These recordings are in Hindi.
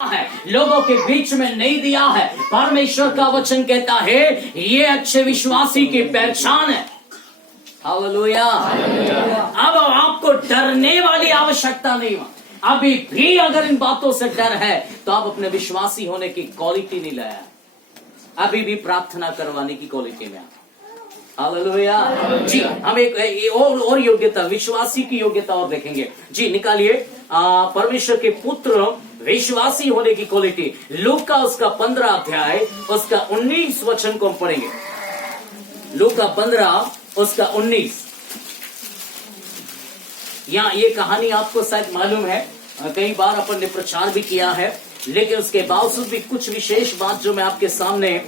है, लोगों के बीच में नहीं दिया है। परमेश्वर का वचन कहता है ये अच्छे विश्वासी की पहचान है। हालेलुया। अब आपको डरने वाली आवश्यकता नहीं है। अभी भी अगर इन बातों से डर है तो आप अपने विश्वासी होने की क्वालिटी नहीं लाया, अभी भी प्रार्थना करवाने की क्वालिटी में। हालेलुया जी। हम एक और योग्यता, विश्वासी की योग्यता और देखेंगे जी। निकालिए परमेश्वर के पुत्र विश्वासी होने की क्वालिटी। लूका उसका 15 अध्याय उसका 19 वचन को हम पढ़ेंगे। लूका 15 उसका 19। यहाँ ये कहानी आपको शायद मालूम है, कई बार अपन ने प्रचार भी किया है, लेकिन उसके बावजूद भी कुछ विशेष बात जो मैं आपके सामने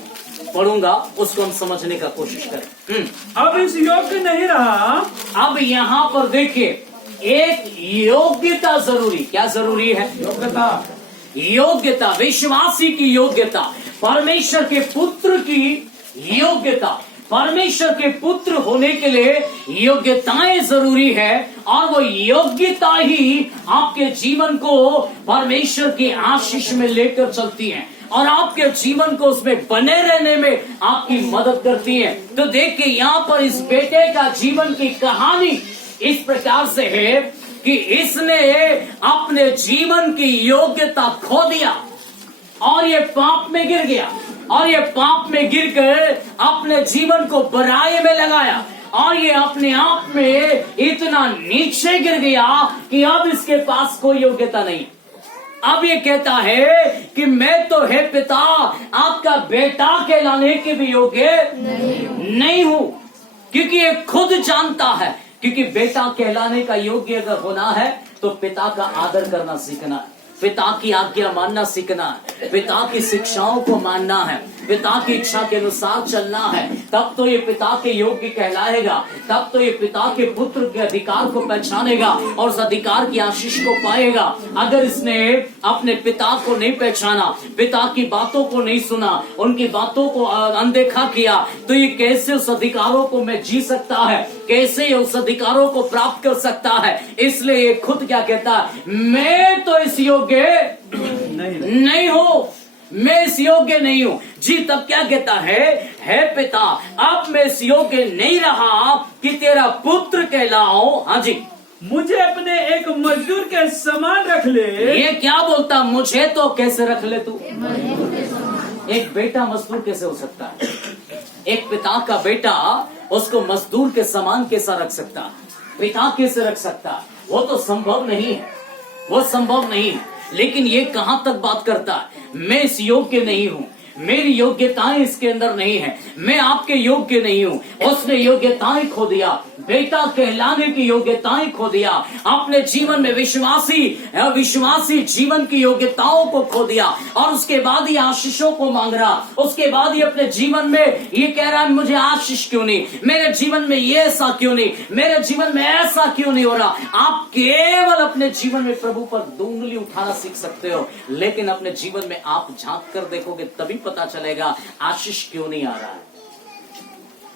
पढ़ूंगा उसको हम समझने का कोशिश करें। अब इस योग्य नहीं रहा। अब यहाँ पर देखिए एक योग्यता जरूरी, क्या जरूरी है? योग्यता, विश्वासी की योग्यता, परमेश्वर के पुत्र की योग्यता। परमेश्वर के पुत्र होने के लिए योग्यताएं जरूरी है, और वो योग्यता ही आपके जीवन को परमेश्वर की आशीष में लेकर चलती है और आपके जीवन को उसमें बने रहने में आपकी मदद करती है। तो देखिए यहाँ पर इस बेटे का जीवन की कहानी इस प्रकार से है कि इसने अपने जीवन की योग्यता खो दिया और ये पाप में गिर गया, और ये पाप में गिरकर अपने जीवन को बुराई में लगाया, और ये अपने आप में इतना नीचे गिर गया कि अब इसके पास कोई योग्यता नहीं। अब ये कहता है कि मैं तो है पिता आपका बेटा कहलाने के भी योग्य नहीं हूँ, क्योंकि ये खुद जानता है, क्योंकि बेटा कहलाने का योग्य अगर होना है तो पिता का आदर करना सीखना है, पिता की आज्ञा मानना सीखना है, पिता की शिक्षाओं को मानना है, पिता की इच्छा के अनुसार चलना है, तब तो ये पिता के योग्य कहलाएगा, तब तो ये पिता के पुत्र के अधिकार को पहचानेगा और उस अधिकार की आशीष को पाएगा। अगर इसने अपने पिता को नहीं पहचाना, पिता की बातों को नहीं सुना, उनकी बातों को अनदेखा किया, तो ये कैसे उस अधिकारों को मैं जी सकता है, कैसे उस अधिकारों को प्राप्त कर सकता है? इसलिए ये खुद क्या कहता है, मैं तो इस योग्य नहीं हूँ, मैं इस योग्य नहीं हूँ जी। तब क्या कहता है पिता अब मैं इस योग्य नहीं रहा कि तेरा पुत्र कहलाओ। हाँ जी, मुझे अपने एक मजदूर के समान रख ले। ये क्या बोलता, मुझे तो कैसे रख ले तू? एक बेटा मजदूर कैसे हो सकता है? एक पिता का बेटा उसको मजदूर के समान कैसा रख सकता है? पिता कैसे रख सकता है? वो तो संभव नहीं है, वो संभव नहीं है। लेकिन ये कहां तक बात करता है, मैं इस योग्य नहीं हूं, मेरी योग्यताएं इसके अंदर नहीं है, मैं आपके योग्य नहीं हूं। उसने योग्यताएं खो दिया, बेटा कहलाने की योग्यताएं खो दिया, अपने जीवन में विश्वासी जीवन की योग्यताओं को खो दिया, और उसके बाद ही आशीषों को मांग रहा, उसके बाद ही अपने जीवन में ये कह रहा है मुझे आशीष क्यों नहीं, मेरे जीवन में ये ऐसा क्यों नहीं, मेरे जीवन में ऐसा क्यों नहीं हो रहा। आप केवल अपने जीवन में प्रभु पर उंगली उठाना सीख सकते हो, लेकिन अपने जीवन में आप झांक कर देखोगे तभी पता चलेगा आशीष क्यों नहीं आ रहा है,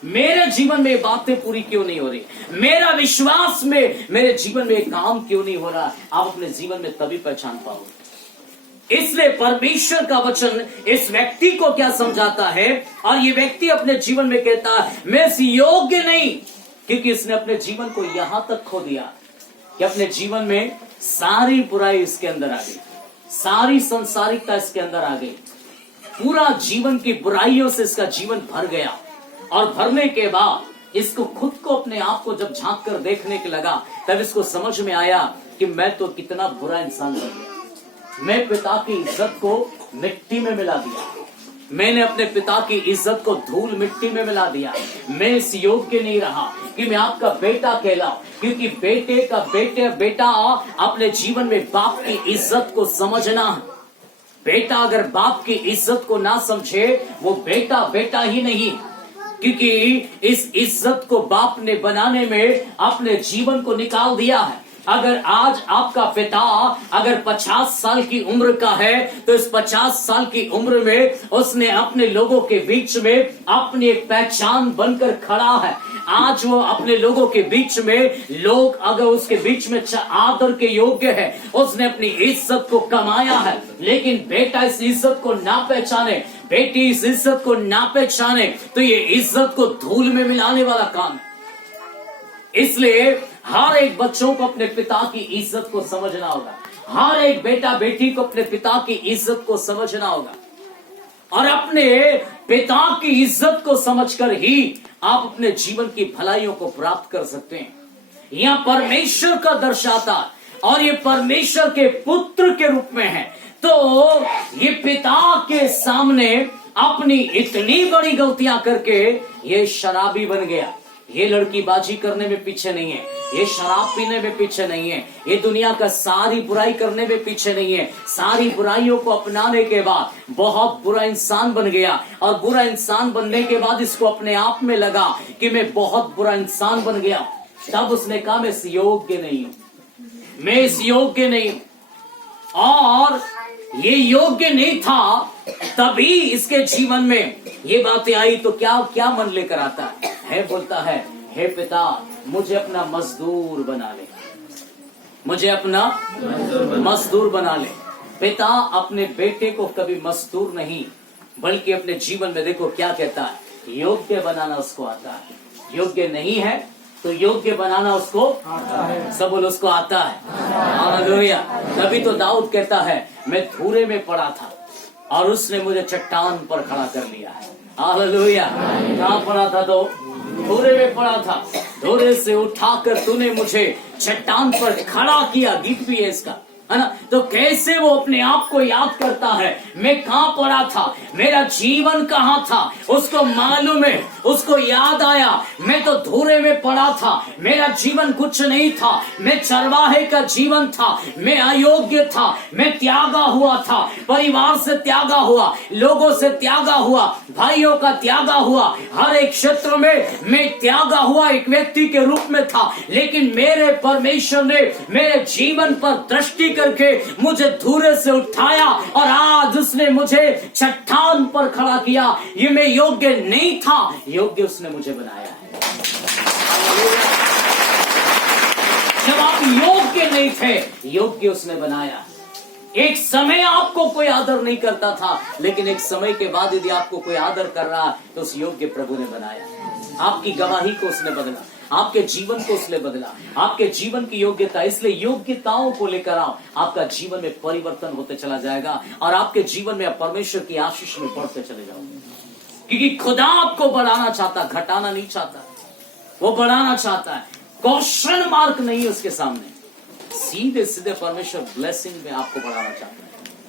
मेरे जीवन में बातें पूरी क्यों नहीं हो रही, मेरा विश्वास में मेरे जीवन में काम क्यों नहीं हो रहा। आप अपने जीवन में तभी पहचान पाओगे। इसलिए परमेश्वर का वचन इस व्यक्ति को क्या समझाता है, और ये व्यक्ति अपने जीवन में कहता है मैं इस योग्य नहीं, क्योंकि इसने अपने जीवन को यहां तक खो दिया कि अपने जीवन में सारी बुराई इसके अंदर आ गई, सारी संसारिकता इसके अंदर आ गई, पूरा जीवन की बुराइयों से इसका जीवन भर गया, और भरने के बाद इसको खुद को, अपने आप को जब झांक कर देखने के लगा, तब इसको समझ में आया कि मैं तो कितना बुरा इंसान बन गया। मैं पिता की इज्जत को मिट्टी में मिला दिया, मैंने अपने पिता की इज्जत को धूल मिट्टी में मिला दिया। मैं इस योग्य नहीं रहा कि मैं आपका बेटा कहलाऊं, क्योंकि बेटा अपने जीवन में बाप की इज्जत को समझना है। बेटा अगर बाप की इज्जत को ना समझे वो बेटा ही नहीं, क्योंकि इस इज्जत को बाप ने बनाने में अपने जीवन को निकाल दिया है, अगर आज आपका पिता अगर 50 साल की उम्र का है तो इस 50 साल की उम्र में उसने अपने लोगों के बीच में अपनी एक पहचान बनकर खड़ा है। आज वो अपने लोगों के बीच में लोग अगर उसके बीच में आदर के योग्य है, उसने अपनी इज्जत को कमाया है। लेकिन बेटा इस इज्जत को ना पहचाने, बेटी इस इज्जत को ना पहचाने तो ये इज्जत को धूल में मिलाने वाला काम है। इसलिए हर एक बच्चों को अपने पिता की इज्जत को समझना होगा। हर एक बेटा बेटी को अपने पिता की इज्जत को समझना होगा और अपने पिता की इज्जत को समझकर ही आप अपने जीवन की भलाइयों को प्राप्त कर सकते हैं। यह परमेश्वर का दर्शाता और ये परमेश्वर के पुत्र के रूप में है। तो ये पिता के सामने अपनी इतनी बड़ी गलतियां करके ये शराबी बन गया। ये लड़कीबाजी करने में पीछे नहीं है, ये शराब पीने में पीछे नहीं है, ये दुनिया का सारी बुराई करने में पीछे नहीं है। सारी बुराइयों को अपनाने के बाद बहुत बुरा इंसान बन गया और बुरा इंसान बनने के बाद इसको अपने आप में लगा कि मैं बहुत बुरा इंसान बन गया। तब उसने कहा मैं इस योग्य नहीं हूं, मैं इस योग्य नहीं हूं। और ये योग्य नहीं था, तभी इसके जीवन में ये बातें आई तो क्या क्या मन लेकर आता है, बोलता है हे पिता मुझे अपना मजदूर बना ले, मुझे अपना मजदूर बना ले। पिता अपने बेटे को कभी मजदूर नहीं बल्कि अपने जीवन में देखो क्या कहता है, योग्य बनाना उसको आता है। योग्य नहीं है तो योग्य बनाना उसको आता है। सब बोलो उसको आता है। हालेलुया। तभी तो दाऊद कहता है मैं धूरे में पड़ा था और उसने मुझे चट्टान पर खड़ा कर लिया है। हालेलुया। कहाँ पड़ा था? तो धूरे में पड़ा था, धूरे से उठाकर तूने मुझे चट्टान पर खड़ा किया। गीत भी है इसका, है ना। तो कैसे वो अपने आप को याद करता है, मैं कहाँ पड़ा था, मेरा जीवन कहाँ था, उसको मालूम है, उसको याद आया मैं तो धूरे में पड़ा था, मेरा जीवन कुछ नहीं था, मैं चरवाहे का जीवन था, मैं अयोग्य था, मैं त्यागा हुआ था, परिवार से त्यागा हुआ, लोगों से त्यागा हुआ, भाइयों का त्यागा हुआ, हर एक क्षेत्र में मैं त्यागा हुआ एक व्यक्ति के रूप में था। लेकिन मेरे परमेश्वर ने मेरे जीवन पर दृष्टि करके मुझे धूरे से उठाया और आज उसने मुझे चट्टान पर खड़ा किया। ये मैं योग्य नहीं था, योग्य उसने मुझे बनाया है। जब आप योग्य नहीं थे, योग्य उसने बनाया। एक समय आपको कोई आदर नहीं करता था, लेकिन एक समय के बाद यदि आपको कोई आदर कर रहा है तो उस योग्य प्रभु ने बनाया। आपकी गवाही को उसने बदला, आपके जीवन को उसने बदला, आपके जीवन की योग्यता। इसलिए योग्यताओं को लेकर आओ, आपका जीवन में परिवर्तन होते चला जाएगा और आपके जीवन में आप परमेश्वर की आशीष में बढ़ते चले जाओगे। क्योंकि खुदा आपको बढ़ाना चाहता, घटाना नहीं चाहता, वो बढ़ाना चाहता है। क्वेश्चन मार्क नहीं है उसके सामने, सीधे सीधे परमेश्वर ब्लेसिंग में आपको बढ़ाना चाहता है।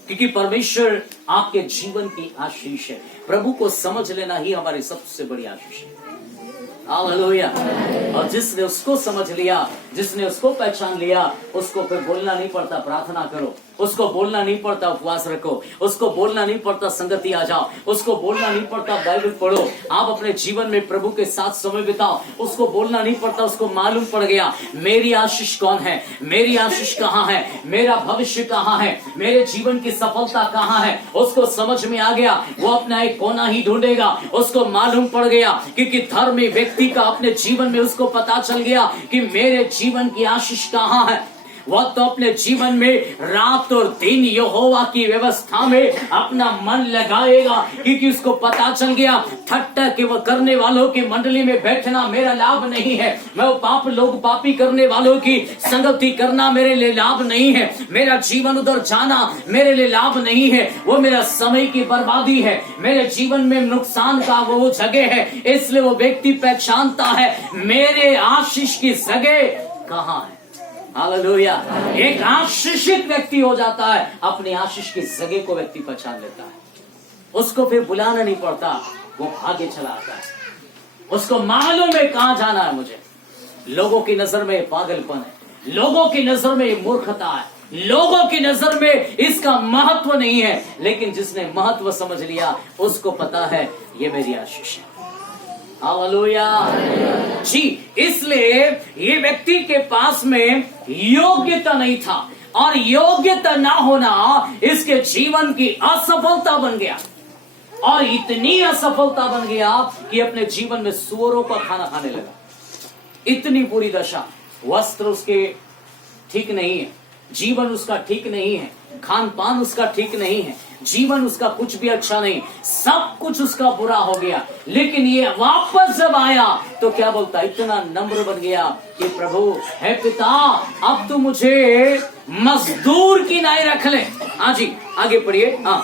क्योंकि परमेश्वर आपके जीवन की आशीष है। प्रभु को समझ लेना ही हमारी सबसे बड़ी आशीष है। हालेलुया। और जिसने उसको समझ लिया, जिसने उसको पहचान लिया, उसको फिर बोलना नहीं पड़ता प्रार्थना करो, उसको बोलना नहीं पड़ता उपवास रखो, उसको बोलना नहीं पड़ता संगति आ जाओ, उसको बोलना नहीं पड़ता बाइबल पढ़ो, आप अपने जीवन में प्रभु के साथ समय बिताओ। उसको बोलना नहीं पड़ता, उसको मालूम पड़ गया मेरी आशीष कौन है, मेरी आशीष कहाँ है, मेरा भविष्य कहाँ है, मेरे जीवन की सफलता कहाँ है। उसको समझ में आ गया, वो अपना एक कोना ही ढूंढेगा। उसको मालूम पड़ गया क्योंकि धर्मी व्यक्ति का अपने जीवन में उसको पता चल गया कि मेरे जीवन की आशीष कहाँ है। वह तो अपने जीवन में रात और दिन यहोवा की व्यवस्था में अपना मन लगाएगा, क्योंकि उसको पता चल गया ठट्टा के वो करने वालों की मंडली में बैठना मेरा लाभ नहीं है, मैं वो लोग पापी करने वालों की संगति करना मेरे लिए लाभ नहीं है, मेरा जीवन उधर जाना मेरे लिए लाभ नहीं है, वो मेरा समय की बर्बादी है, मेरे जीवन में नुकसान का वो जगह है। इसलिए वो व्यक्ति पहचानता है मेरे आशीष की जगह कहाँ है। हालेलुया। एक आशीषित व्यक्ति हो जाता है, अपनी आशीष की जगह को व्यक्ति पहचान लेता है। उसको फिर बुलाना नहीं पड़ता, वो आगे चला आता है। उसको मालूम है कहां जाना है मुझे। लोगों की नजर में पागलपन है, लोगों की नजर में मूर्खता है, लोगों की नजर में इसका महत्व नहीं है, लेकिन जिसने महत्व समझ लिया उसको पता है ये मेरी आशीष है। हालेलुया जी। इसलिए ये व्यक्ति के पास में योग्यता नहीं था, और योग्यता ना होना इसके जीवन की असफलता बन गया, और इतनी असफलता बन गया कि अपने जीवन में सुअरों का खाना खाने लगा। इतनी बुरी दशा, वस्त्र उसके ठीक नहीं है, जीवन उसका ठीक नहीं है, खान पान उसका ठीक नहीं है, जीवन उसका कुछ भी अच्छा नहीं, सब कुछ उसका बुरा हो गया। लेकिन ये वापस जब आया तो क्या बोलता, इतना नम्र बन गया कि प्रभु है पिता, अब तू मुझे मजदूर की नाई रख ले। हाँ जी, आगे पढ़िए। हाँ,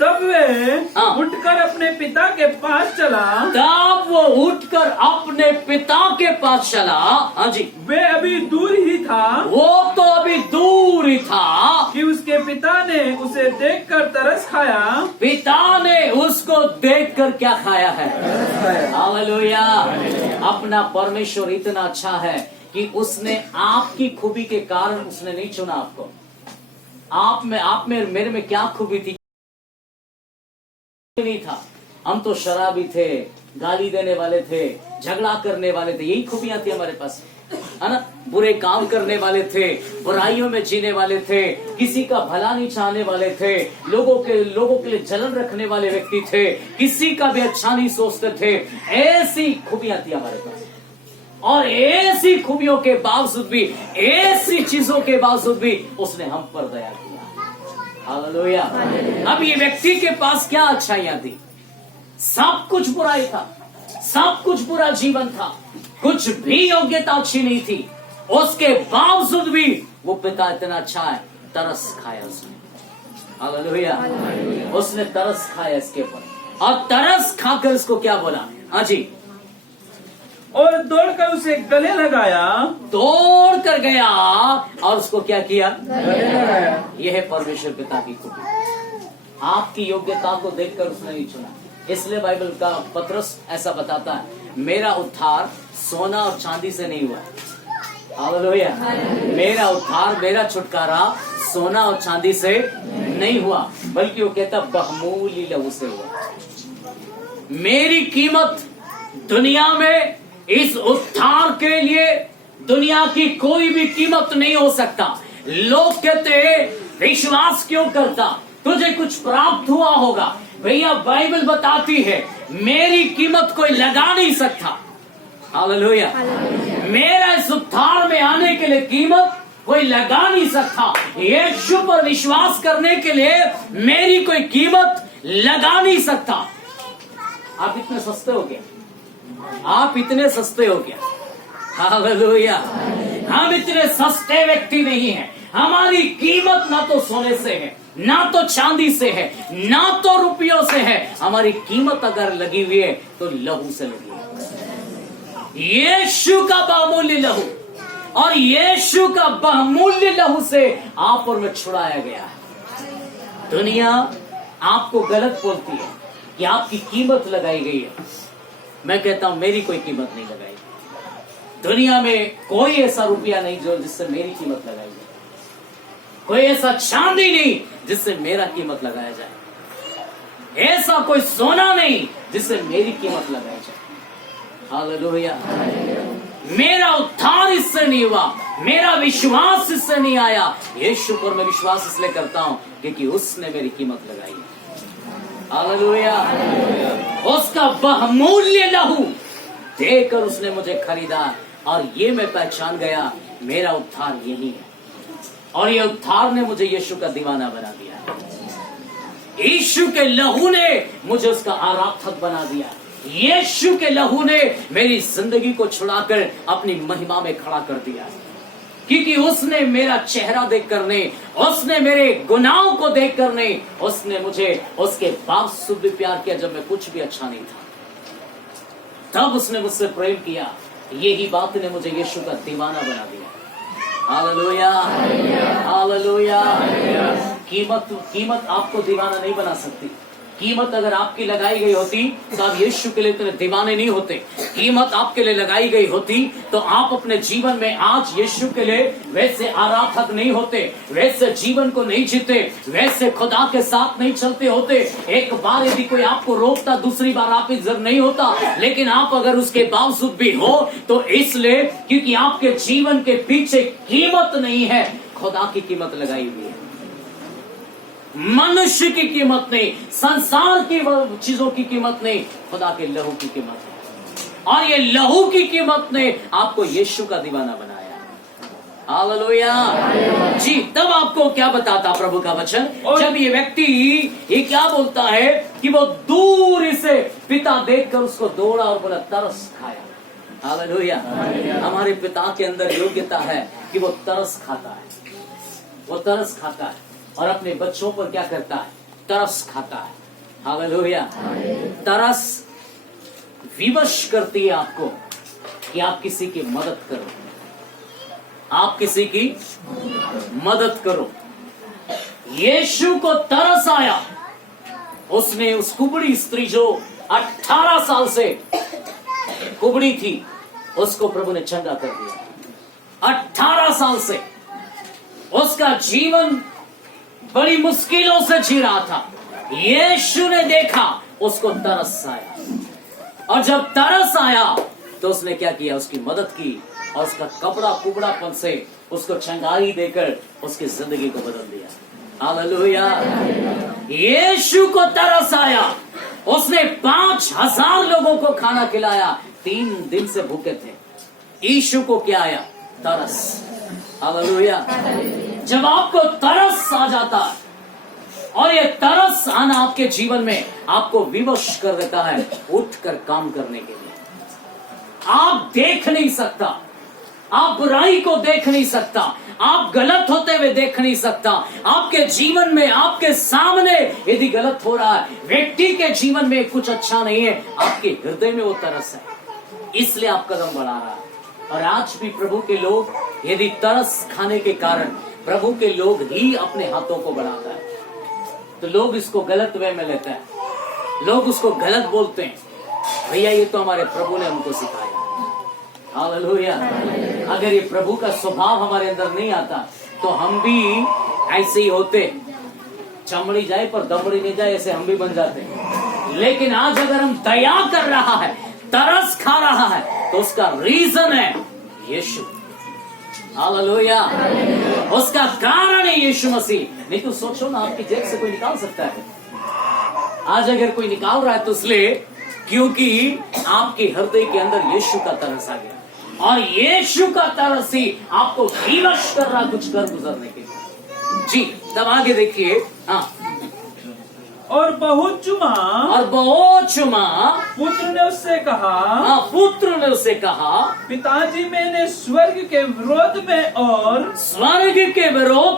तब वे हाँ। उठकर अपने पिता के पास चला। तब वो उठकर अपने पिता के पास चला। हाँ जी, वे अभी दूर ही था, वो तो अभी दूर ही था कि उसके पिता ने उसे देखकर तरस खाया। पिता ने उसको देखकर क्या खाया है? हालेलुया। अपना परमेश्वर इतना अच्छा है कि उसने आपकी खूबी के कारण उसने नहीं चुना आपको। आप में मेरे में क्या खूबी थी? नहीं था। हम तो शराबी थे, गाली देने वाले थे, झगड़ा करने वाले थे, यही खूबियां थी हमारे पास, है ना। बुरे काम करने वाले थे, बुराइयों में जीने वाले थे, किसी का भला नहीं चाहने वाले थे, लोगों के लिए जलन रखने वाले व्यक्ति थे, किसी का भी अच्छा नहीं सोचते थे। ऐसी खूबियां थी हमारे पास, और ऐसी खूबियों के बावजूद भी, ऐसी चीजों के बावजूद भी उसने हम पर दया किया। हालेलुया। अब ये व्यक्ति के पास क्या अच्छाइयां थी? सब कुछ बुराई था, सब कुछ बुरा जीवन था, कुछ भी योग्यता अच्छी नहीं थी, उसके बावजूद भी वो पिता इतना अच्छा है, तरस खाया उसने। हालेलुया। उसने तरस खाया इसके ऊपर, और तरस खाकर इसको क्या बोला? हाँ जी, और दौड़कर उसे गले लगाया। दौड़ कर गया और उसको क्या किया? गले लगाया। यह है परमेश्वर पिता की खूबी। आपकी योग्यता को देखकर उसने नहीं चुना। इसलिए बाइबल का पत्रस ऐसा बताता है, मेरा उद्धार सोना और चांदी से नहीं हुआ। हालेलुया। मेरा उद्धार, मेरा छुटकारा सोना और चांदी से नहीं हुआ, बल्कि वो कहता बहुमूल्य लहू से हुआ। मेरी कीमत दुनिया में इस उद्धार के लिए दुनिया की कोई भी कीमत नहीं हो सकता। लोग कहते विश्वास क्यों करता, तुझे कुछ प्राप्त हुआ होगा। भैया बाइबल बताती है मेरी कीमत कोई लगा नहीं सकता। हालेलुया। मेरा इस उद्धार में आने के लिए कीमत कोई लगा नहीं सकता। यीशु पर विश्वास करने के लिए मेरी कोई कीमत लगा नहीं सकता। आप इतने सस्ते हो गए, आप इतने सस्ते हो गया। हालेलुया। हम इतने सस्ते व्यक्ति नहीं हैं। हमारी कीमत ना तो सोने से है, ना तो चांदी से है, ना तो रुपयों से है। हमारी कीमत अगर लगी हुई है तो लहू से लगी है। यीशु का बहुमूल्य लहू, और यीशु का बहुमूल्य लहू से आप और मैं छुड़ाया गया है। दुनिया आपको गलत बोलती है कि आपकी कीमत लगाई गई है। मैं कहता हूं मेरी कोई कीमत नहीं लगाई। दुनिया में कोई ऐसा रुपया नहीं जो जिससे मेरी कीमत लगाई जाए, कोई ऐसा चांदी नहीं जिससे मेरा कीमत लगाया जाए, ऐसा कोई सोना नहीं जिससे मेरी कीमत लगाई जाए। हालेलुया। मेरा उद्धार इससे नहीं हुआ, मेरा विश्वास इससे नहीं आया। यीशु पर मैं विश्वास इसलिए करता हूं क्योंकि उसने मेरी कीमत लगाई है। हालेलुया। उसका बहुमूल्य लहू देकर उसने मुझे खरीदा, और ये मैं पहचान गया मेरा उद्धार यही है, और ये उद्धार ने मुझे यीशु का दीवाना बना दिया। यीशु के लहू ने मुझे उसका आराधक बना दिया। यीशु के लहू ने मेरी जिंदगी को छुड़ाकर अपनी महिमा में खड़ा कर दिया, क्योंकि उसने मेरा चेहरा देखकर नहीं, उसने मेरे गुनाहों को देखकर नहीं, उसने मुझे उसके बावजूद भी प्यार किया जब मैं कुछ भी अच्छा नहीं था। तब उसने मुझसे प्रेम किया। यही बात ने मुझे यीशु का दीवाना बना दिया। हालेलुया। हालेलुया। कीमत आपको दीवाना नहीं बना सकती। कीमत अगर आपकी लगाई गई होती तो आप यीशु के लिए इतने दीवाने नहीं होते। कीमत आपके लिए लगाई गई होती तो आप अपने जीवन में आज यीशु के लिए वैसे आराधक नहीं होते, वैसे जीवन को नहीं जीते, वैसे खुदा के साथ नहीं चलते होते। एक बार यदि कोई आपको रोकता, दूसरी बार आप इज्जत नहीं होता, लेकिन आप अगर उसके बावजूद भी हो तो इसलिए क्योंकि आपके जीवन के पीछे कीमत नहीं है, खुदा की कीमत लगाई हुई है। मनुष्य की कीमत नहीं, संसार की चीजों की कीमत नहीं, खुदा के लहू की कीमत है। और ये लहू की कीमत ने आपको यीशु का दीवाना बनाया। हालेलुया जी। तब आपको क्या बताता प्रभु का वचन, जब ये व्यक्ति ये क्या बोलता है कि वो दूर से पिता देखकर उसको दौड़ा और बोला तरस खाया। हालेलुया। हमारे पिता के अंदर योग्यता है कि वो तरस खाता है, वो तरस खाता है और अपने बच्चों पर क्या करता है, तरस खाता है। हालेलुया। तरस विवश करती है आपको कि आप किसी की मदद करो, आप किसी की मदद करो। यीशु को तरस आया, उसने उस कुबड़ी स्त्री जो 18 साल से कुबड़ी थी उसको प्रभु ने चंगा कर दिया। 18 साल से उसका जीवन बड़ी मुश्किलों से जी रहा था। यीशु ने देखा, उसको तरस आया और जब तरस आया तो उसने क्या किया, उसकी मदद की और उसका कपड़ा कुबड़ापन से उसको चंगाई देकर उसकी जिंदगी को बदल दिया। हालेलुया। यीशु को तरस आया, उसने 5000 लोगों को खाना खिलाया, 3 दिन से भूखे थे। यीशु को क्या आया, तरस। हालेलुया। जब आपको तरस आ जाता है और ये तरस आना आपके जीवन में आपको विवश कर देता है उठकर काम करने के लिए। आप देख नहीं सकता, आप बुराई को देख नहीं सकता, आप गलत होते हुए देख नहीं सकता। आपके जीवन में आपके सामने यदि गलत हो रहा है, व्यक्ति के जीवन में कुछ अच्छा नहीं है, आपके हृदय में वो तरस है, इसलिए आप कदम बढ़ा रहा है। और आज भी प्रभु के लोग यदि तरस खाने के कारण प्रभु के लोग ही अपने हाथों को बढ़ाता है तो लोग इसको गलत वे में लेते हैं, लोग उसको गलत बोलते हैं। भैया ये तो हमारे प्रभु ने हमको सिखाया। हालेलुया। अगर ये प्रभु का स्वभाव हमारे अंदर नहीं आता तो हम भी ऐसे ही होते, चमड़ी जाए पर दमड़ी नहीं जाए, ऐसे हम भी बन जाते। लेकिन आज अगर हम दया कर रहा है, तरस खा रहा है, तो उसका रीजन है यीशु। हालेलुया। उसका कारण है यीशु मसीह। नहीं तो सोचो ना, आपकी जेब से कोई निकाल सकता है? आज अगर कोई निकाल रहा है तो इसलिए क्योंकि आपके हृदय के अंदर यीशु का तरस आ गया और यीशु का तरस ही आपको विवश कर रहा कुछ कर गुजरने के लिए। जी तब आगे देखिए। हाँ। और बहुत चुमा पुत्र ने उससे कहा, हाँ, पुत्र ने उससे कहा, पिताजी मैंने स्वर्ग के विरोध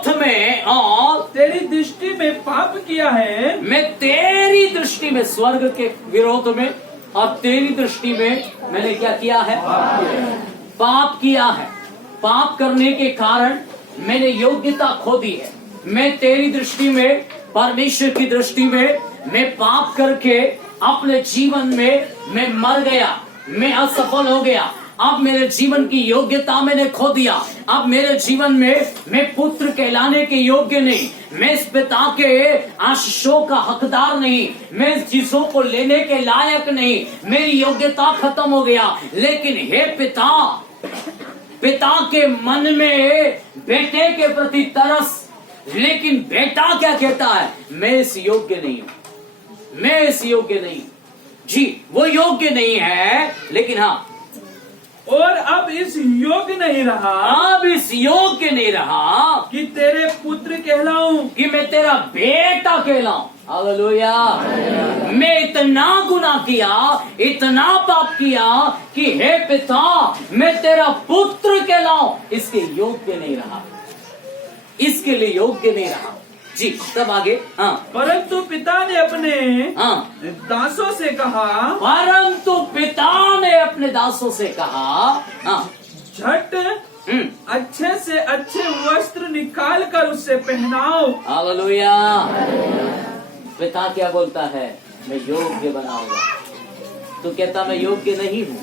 में और तेरी दृष्टि में पाप किया है। मैं तेरी दृष्टि में, स्वर्ग के विरोध में और तेरी दृष्टि में मैंने क्या किया है, पाप किया है। पाप करने के कारण मैंने योग्यता खो दी है। मैं तेरी दृष्टि में, परमेश्वर की दृष्टि में मैं पाप करके अपने जीवन में मैं मर गया, मैं असफल हो गया। अब मेरे जीवन की योग्यता मैंने खो दिया। अब मेरे जीवन में मैं पुत्र कहलाने के योग्य नहीं, मैं इस पिता के आशीषों का हकदार नहीं, मैं इस चीजों को लेने के लायक नहीं, मेरी योग्यता खत्म हो गया। लेकिन हे पिता, पिता के मन में बेटे के प्रति तरस, लेकिन बेटा क्या कहता है, मैं इस योग्य नहीं हूं, मैं इस योग्य नहीं हूं। जी वो योग्य नहीं है, लेकिन हाँ, और अब इस योग्य नहीं रहा, अब इस योग्य नहीं रहा कि तेरे पुत्र कहलाऊं, कि मैं तेरा बेटा कहलाऊं। हालेलुया। मैं इतना गुनाह किया, इतना पाप किया कि हे पिता मैं तेरा पुत्र कहलाऊं, इसके योग्य नहीं रहा, इसके लिए योग्य नहीं रहा। जी तब आगे। हाँ। परंतु पिता ने अपने दासों से कहा, परंतु पिता ने अपने दासों से कहा, हाँ, झट अच्छे से अच्छे वस्त्र निकाल कर उससे पहनाओ। हालेलुया। पिता क्या बोलता है? मैं योग्य बनाऊंगा। तू कहता मैं योग्य नहीं हूँ,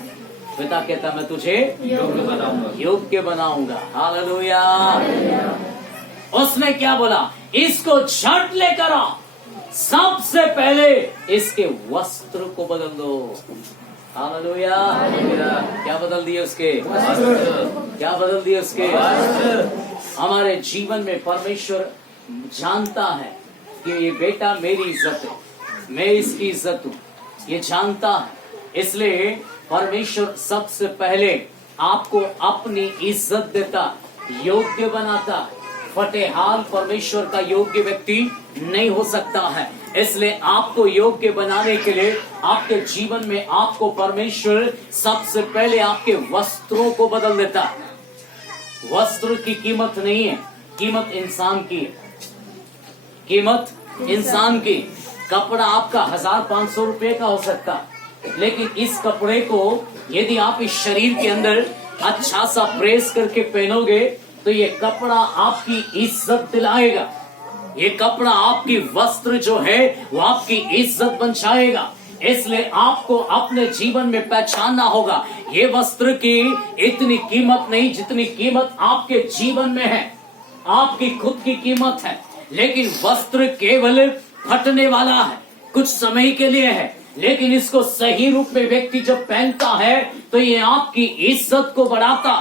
पिता कहता मैं तुझे योग्य बनाऊंगा। हालेलुया। उसने क्या बोला? इसको झट लेकर आ, सबसे पहले इसके वस्त्र को बदल दो। हालेलुया। क्या बदल दिए उसके? क्या बदल दिए उसके? हमारे जीवन में परमेश्वर जानता है कि ये बेटा मेरी इज्जत है, मैं इसकी इज्जत हूँ, ये जानता है। इसलिए परमेश्वर सबसे पहले आपको अपनी इज्जत देता, योग्य बनाता। फटेहाल परमेश्वर का योग्य व्यक्ति नहीं हो सकता है। इसलिए आपको योग्य बनाने के लिए आपके जीवन में आपको परमेश्वर सबसे पहले आपके वस्त्रों को बदल देता है। वस्त्र की कीमत नहीं है, कीमत इंसान की है। कीमत इंसान की। कपड़ा आपका 1500 रुपए का हो सकता है, लेकिन इस कपड़े को यदि आप इस शरीर के अंदर अच्छा सा प्रेस करके पहनोगे तो ये कपड़ा आपकी इज्जत दिलाएगा। ये कपड़ा आपकी वस्त्र जो है वो आपकी इज्जत बचाएगा। इसलिए आपको अपने जीवन में पहचानना होगा, ये वस्त्र की इतनी कीमत नहीं जितनी कीमत आपके जीवन में है। आपकी खुद की कीमत है, लेकिन वस्त्र केवल फटने वाला है, कुछ समय के लिए है। लेकिन इसको सही रूप में व्यक्ति जब पहनता है तो ये आपकी इज्जत को बढ़ाता।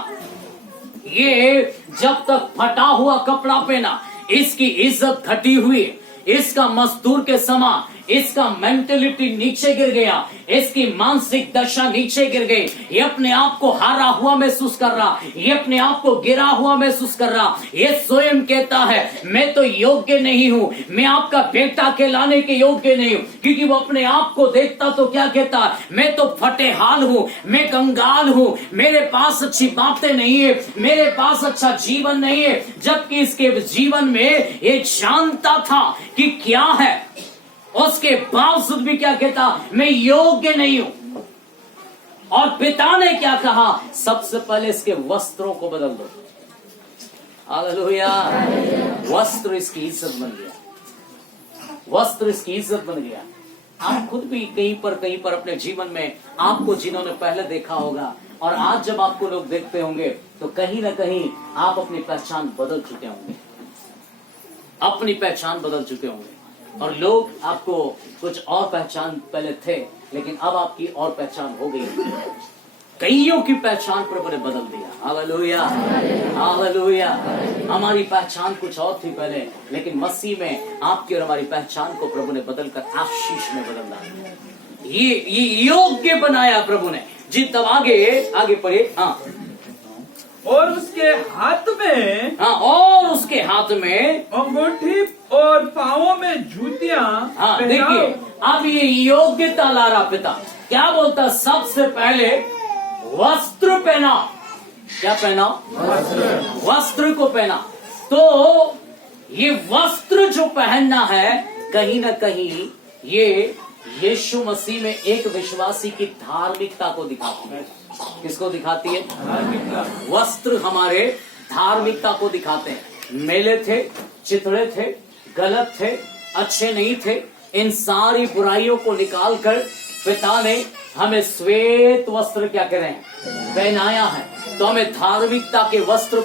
ये जब तक फटा हुआ कपड़ा पहना, इसकी इज्जत घटी हुई है, इसका मजदूर के समान इसका मेंटेलिटी नीचे गिर गया, इसकी मानसिक दशा नीचे गिर गई। ये अपने आप को हारा हुआ महसूस कर रहा, ये अपने आप को गिरा हुआ महसूस कर रहा। ये स्वयं कहता है मैं तो योग्य नहीं हूँ, मैं आपका बेटा कहलाने के योग्य नहीं हूँ। क्योंकि वो अपने आप को देखता तो क्या कहता है? मैं तो फटेहाल हूँ, मैं कंगाल हूँ, मेरे पास अच्छी बातें नहीं है, मेरे पास अच्छा जीवन नहीं है। जबकि इसके जीवन में ये जानता था कि क्या है, उसके बावजूद भी क्या कहता? मैं योग्य नहीं हूं। और पिता ने क्या कहा? सबसे पहले इसके वस्त्रों को बदल दो। हालेलुया। वस्त्र इसकी इज्जत बन गया, वस्त्र इसकी इज्जत बन गया। आप खुद भी कहीं पर अपने जीवन में आपको जिन्होंने पहले देखा होगा और आज जब आपको लोग देखते होंगे तो कहीं ना कहीं आप अपनी पहचान बदल चुके होंगे, अपनी पहचान बदल चुके होंगे। और लोग आपको कुछ और पहचान पहले थे, लेकिन अब आपकी और पहचान हो गई। कईयों की पहचान प्रभु ने बदल दिया। Hallelujah, hallelujah. हमारी पहचान कुछ और थी पहले, लेकिन मसीह में आपकी और हमारी पहचान को प्रभु ने बदलकर आशीष में बदल दिया। ये योग्य बनाया प्रभु ने जी। तब आगे पढ़े। हाँ। और उसके हाथ में, हाँ, और उसके हाथ में अंगूठी और पांवों में जूतियां। हाँ, देखिए अब ये योग्यता ला रहा पिता। क्या बोलता? सबसे पहले वस्त्र पहना। क्या पहना? वस्त्र को पहना। तो ये वस्त्र जो पहनना है, कहीं ना कहीं ये यीशु मसीह में एक विश्वासी की धार्मिकता को दिखाती है। किसको दिखाती है? वस्त्र हमारे धार्मिकता को दिखाते हैं। मेले थे, चितड़े थे, गलत थे, अच्छे नहीं थे, इन सारी बुराइयों को निकालकर पिता ने हमें श्वेत वस्त्र क्या करें? पहनाया है। तो हमें धार्मिकता के वस्त्र